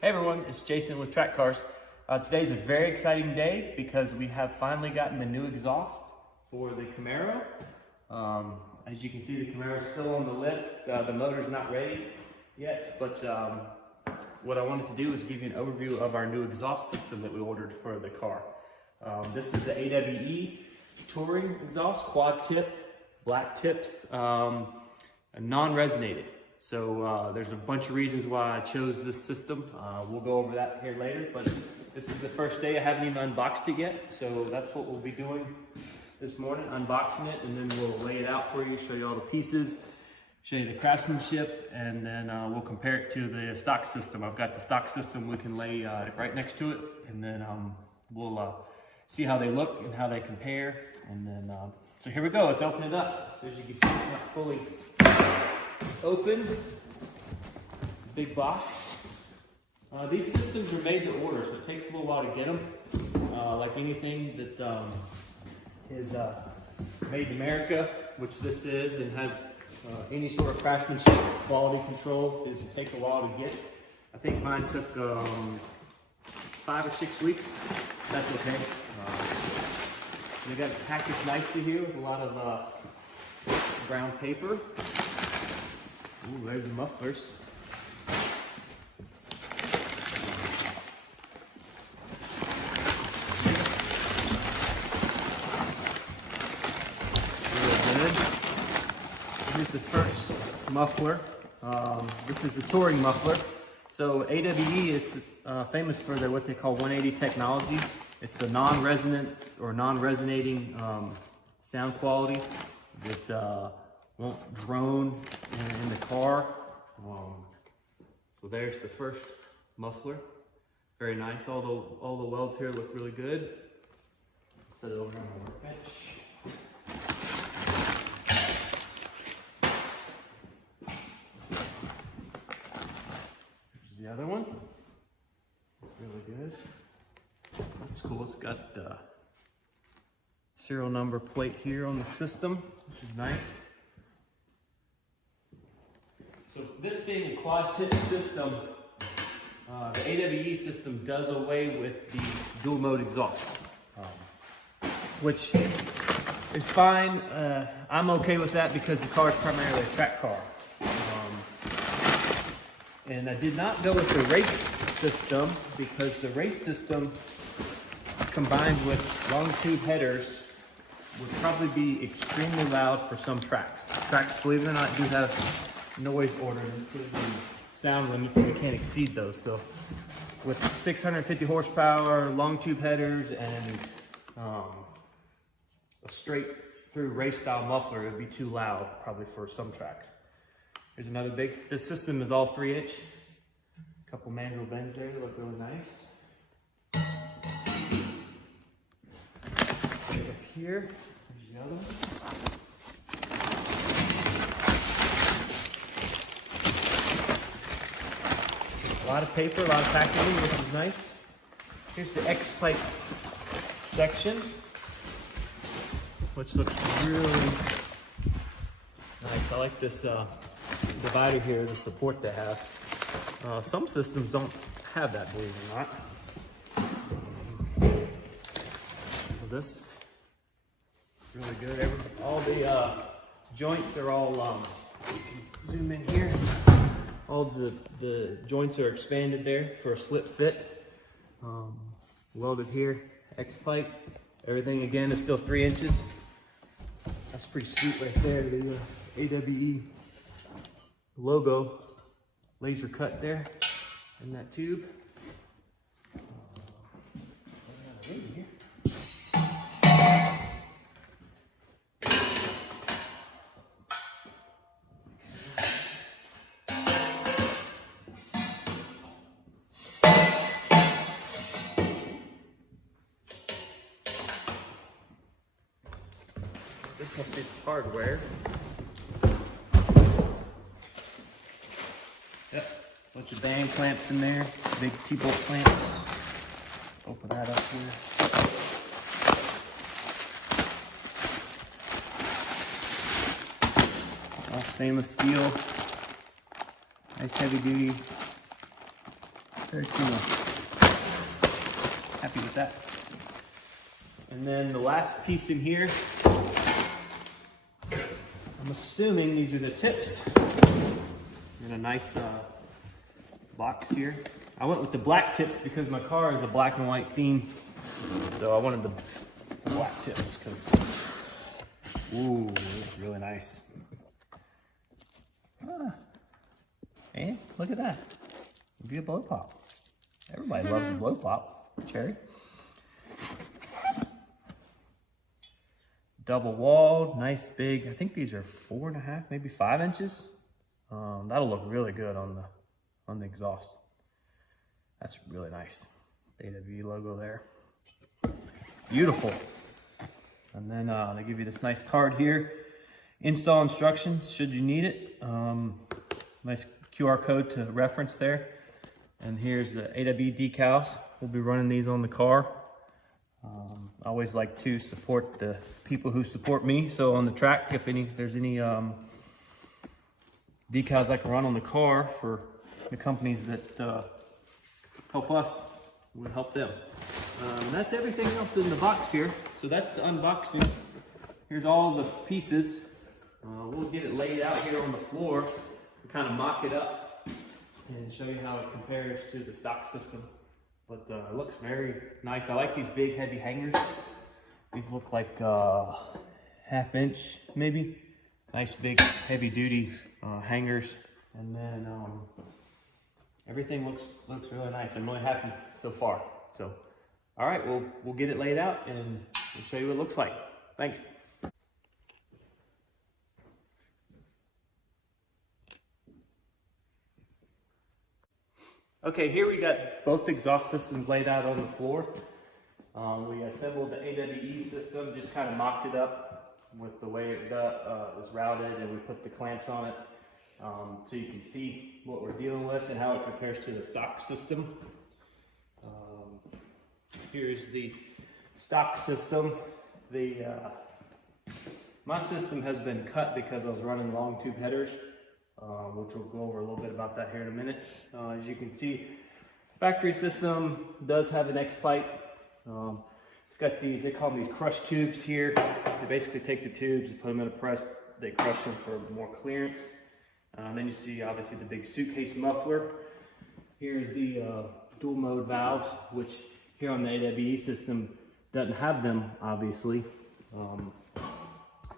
Hey everyone, it's Jason with Track Cars. Today's a very exciting day because we have finally gotten the new exhaust for the Camaro. As you can see, the Camaro is still on the lift. The motor's not ready yet, but what I wanted to do is give you an overview of our new exhaust system that we ordered for the car. This is the AWE Touring exhaust, quad tip, black tips, non-resonated. So there's a bunch of reasons why I chose this system. We'll go over that here later, but this is the first day. I haven't even unboxed it yet, so that's what we'll be doing this morning, unboxing it, and then we'll lay it out for you, show you all the pieces, show you the craftsmanship, and then we'll compare it to the stock system. I've got the stock system we can lay right next to it, and then we'll see how they look and how they compare, and then so here we go. Let's open it up. So as you can see, it's not fully open. Big box. These systems are made to order, so it takes a little while to get them. Like anything that is made in America, which this is, and has any sort of craftsmanship, quality control, is to take a while to get. I think mine took 5 or 6 weeks. That's okay. They got it packaged nicely here with a lot of brown paper. Ooh, there's the mufflers. Really good. Here's the first muffler. This is the touring muffler. So AWE is famous for their what they call 180 technology. It's a non-resonance or non-resonating sound quality that won't drone in the car. So there's the first muffler. Very nice. All the welds here look really good. Set it over on the workbench. Here's the other one. Really good. That's cool. It's got serial number plate here on the system, which is nice. So this being a quad tip system, the AWE system does away with the dual mode exhaust, which is fine. I'm okay with that because the car is primarily a track car. And I did not go with the race system because the race system combined with long tube headers would probably be extremely loud for some tracks. Tracks, believe it or not, do have noise ordinances and sound limits, and we can't exceed those. So with 650 horsepower, long tube headers, and a straight through race style muffler, it would be too loud probably for some tracks. Here's another big, this system is all 3-inch. A couple manual bends there that look really nice. There's up here, there's the other one. A lot of paper, a lot of packaging, which is nice. Here's the X-pipe section, which looks really nice. I like this divider here, the support they have. Some systems don't have that, believe it or not. So this is really good. All the joints are all, you can zoom in here. All the joints are expanded there for a slip fit. Welded here, X-pipe. Everything again is still 3 inches. That's pretty sweet right there. The AWE logo, laser cut there in that tube. This must be hardware. Yep, bunch of bang clamps in there, big T-bolt clamps. Open that up here. All stainless steel, nice heavy duty Very cool. Happy with that. And then the last piece in here, I'm assuming these are the tips. In a nice box here. I went with the black tips because my car is a black and white theme. So I wanted the black tips because, ooh, it's really nice. And look at that. It'd be a blow pop. Everybody loves a blow pop. Cherry. Double walled, nice big. I think these are 4.5, maybe 5 inches. That'll look really good on the exhaust. That's really nice. AWE logo there. Beautiful. And then they give you this nice card here. Install instructions should you need it. Nice QR code to reference there. And here's the AWE decals. We'll be running these on the car. I always like to support the people who support me. So on the track, if there's any decals I can run on the car for the companies that help us, would help them. That's everything else in the box here. So that's the unboxing. Here's all the pieces. We'll get it laid out here on the floor and kind of mock it up and show you how it compares to the stock system. But it looks very nice. I like these big heavy hangers. These look like 1/2 inch maybe. Nice big heavy duty hangers. And then everything looks really nice. I'm really happy so far. So, all right, we'll get it laid out and we'll show you what it looks like. Thanks. Okay, here we got both exhaust systems laid out on the floor. We assembled the AWE system, just kind of mocked it up with the way it was routed, and we put the clamps on it so you can see what we're dealing with and how it compares to the stock system. Here's the stock system. My system has been cut because I was running long tube headers, which we'll go over a little bit about that here in a minute. As you can see, factory system does have an X pipe. It's got these, they call them these crush tubes here. They basically take the tubes and put them in a press. They crush them for more clearance. Then you see obviously the big suitcase muffler. Here's the dual mode valves, which here on the AWE system doesn't have them, obviously.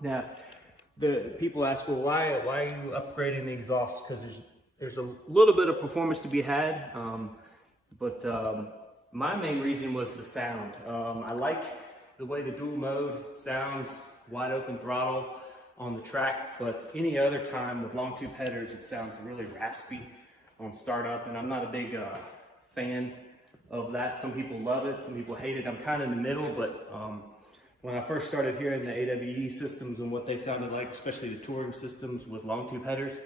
Now, the people ask, well, why are you upgrading the exhaust? Because there's a little bit of performance to be had, but my main reason was the sound. I like the way the dual mode sounds, wide open throttle on the track, but any other time with long tube headers, it sounds really raspy on startup, and I'm not a big fan of that. Some people love it, some people hate it. I'm kind of in the middle, but when I first started hearing the AWE systems and what they sounded like, especially the touring systems with long tube headers,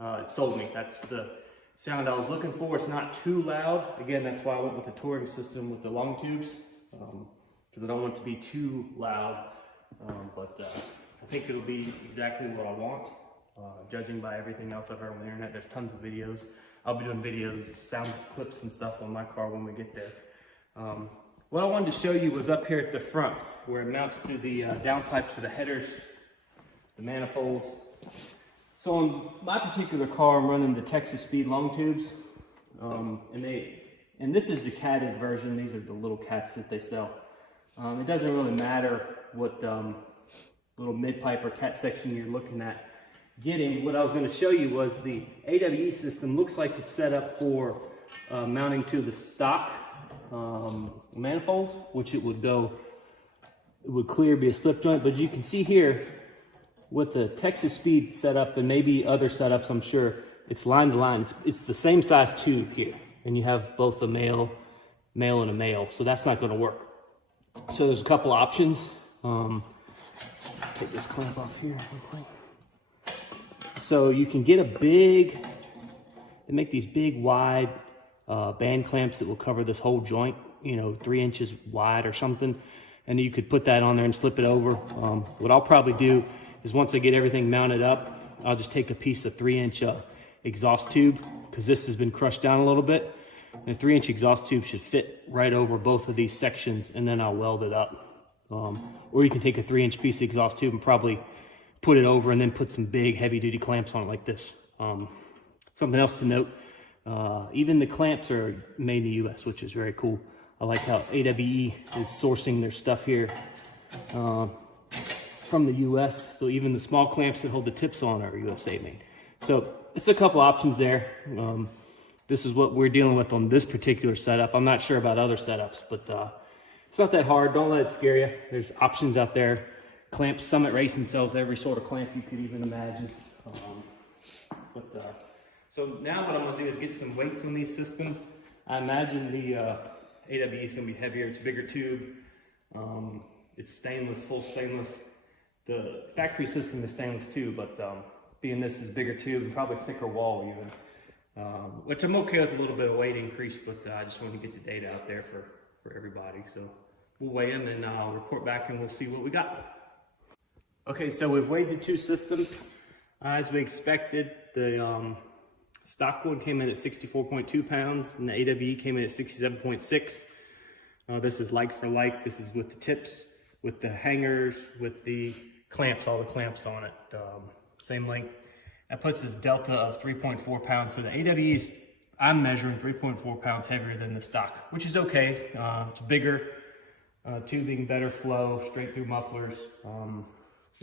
it sold me. That's the sound I was looking for. It's not too loud. Again, that's why I went with the touring system with the long tubes, because I don't want it to be too loud, but I think it'll be exactly what I want, judging by everything else I've heard on the internet. There's tons of videos. I'll be doing videos, sound clips and stuff on my car when we get there. What I wanted to show you was up here at the front, where it mounts to the downpipes for the headers, the manifolds. So on my particular car, I'm running the Texas Speed long tubes, and this is the catted version. These are the little cats that they sell. It doesn't really matter what little mid-pipe or cat section you're looking at getting. What I was going to show you was the AWE system looks like it's set up for mounting to the stock manifold, which it would clear, be a slip joint, but you can see here with the Texas Speed setup and maybe other setups, I'm sure it's line to line. It's the same size tube here, and you have both a male and a male, so that's not going to work. So there's a couple options. Take this clamp off here. So you can get they make these big wide band clamps that will cover this whole joint, 3 inches wide or something. And you could put that on there and slip it over. What I'll probably do is once I get everything mounted up, I'll just take a piece of 3-inch exhaust tube, because this has been crushed down a little bit. And a 3-inch exhaust tube should fit right over both of these sections, and then I'll weld it up. Or you can take a 3-inch piece of exhaust tube and probably put it over and then put some big heavy duty clamps on it like this. Something else to note, even the clamps are made in the US, which is very cool. I like how AWE is sourcing their stuff here from the US. So even the small clamps that hold the tips on are USA made. So it's a couple options there. This is what we're dealing with on this particular setup. I'm not sure about other setups, but it's not that hard. Don't let it scare you. There's options out there. Clamps, Summit Racing sells every sort of clamp you could even imagine. So now what I'm gonna do is get some weights on these systems. I imagine the AWE is gonna be heavier. It's a bigger tube. It's stainless, full stainless. The factory system is stainless too, but being this is bigger tube and probably thicker wall even. Which I'm okay with a little bit of weight increase, but I just want to get the data out there for everybody. So we'll weigh them and I'll report back and we'll see what we got. Okay, so we've weighed the two systems. As we expected, the stock one came in at 64.2 pounds and the AWE came in at 67.6. This is like for like. This is with the tips, with the hangers, with the clamps, all the clamps on it. Same length. That puts this delta of 3.4 pounds. So the AWE is, I'm measuring 3.4 pounds heavier than the stock, which is okay. It's bigger, tubing, better flow, straight through mufflers.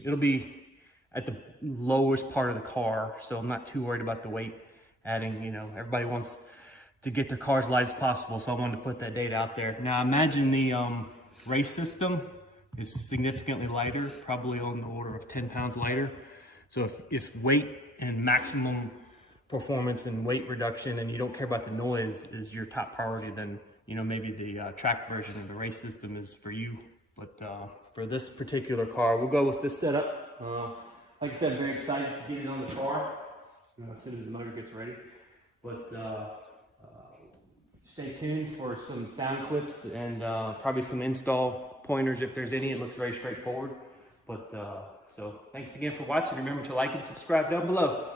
It'll be at the lowest part of the car, so I'm not too worried about the weight adding. You know, everybody wants to get their car as light as possible, so I wanted to put that data out there. Now imagine the race system is significantly lighter, probably on the order of 10 pounds lighter. So if weight and maximum performance and weight reduction and you don't care about the noise is your top priority, then you know maybe the track version of the race system is for you. But for this particular car, we'll go with this setup. Like I said, I'm very excited to get it on the car as soon as the motor gets ready. But stay tuned for some sound clips and probably some install pointers if there's any. It looks very straightforward. But so thanks again for watching. Remember to like and subscribe down below.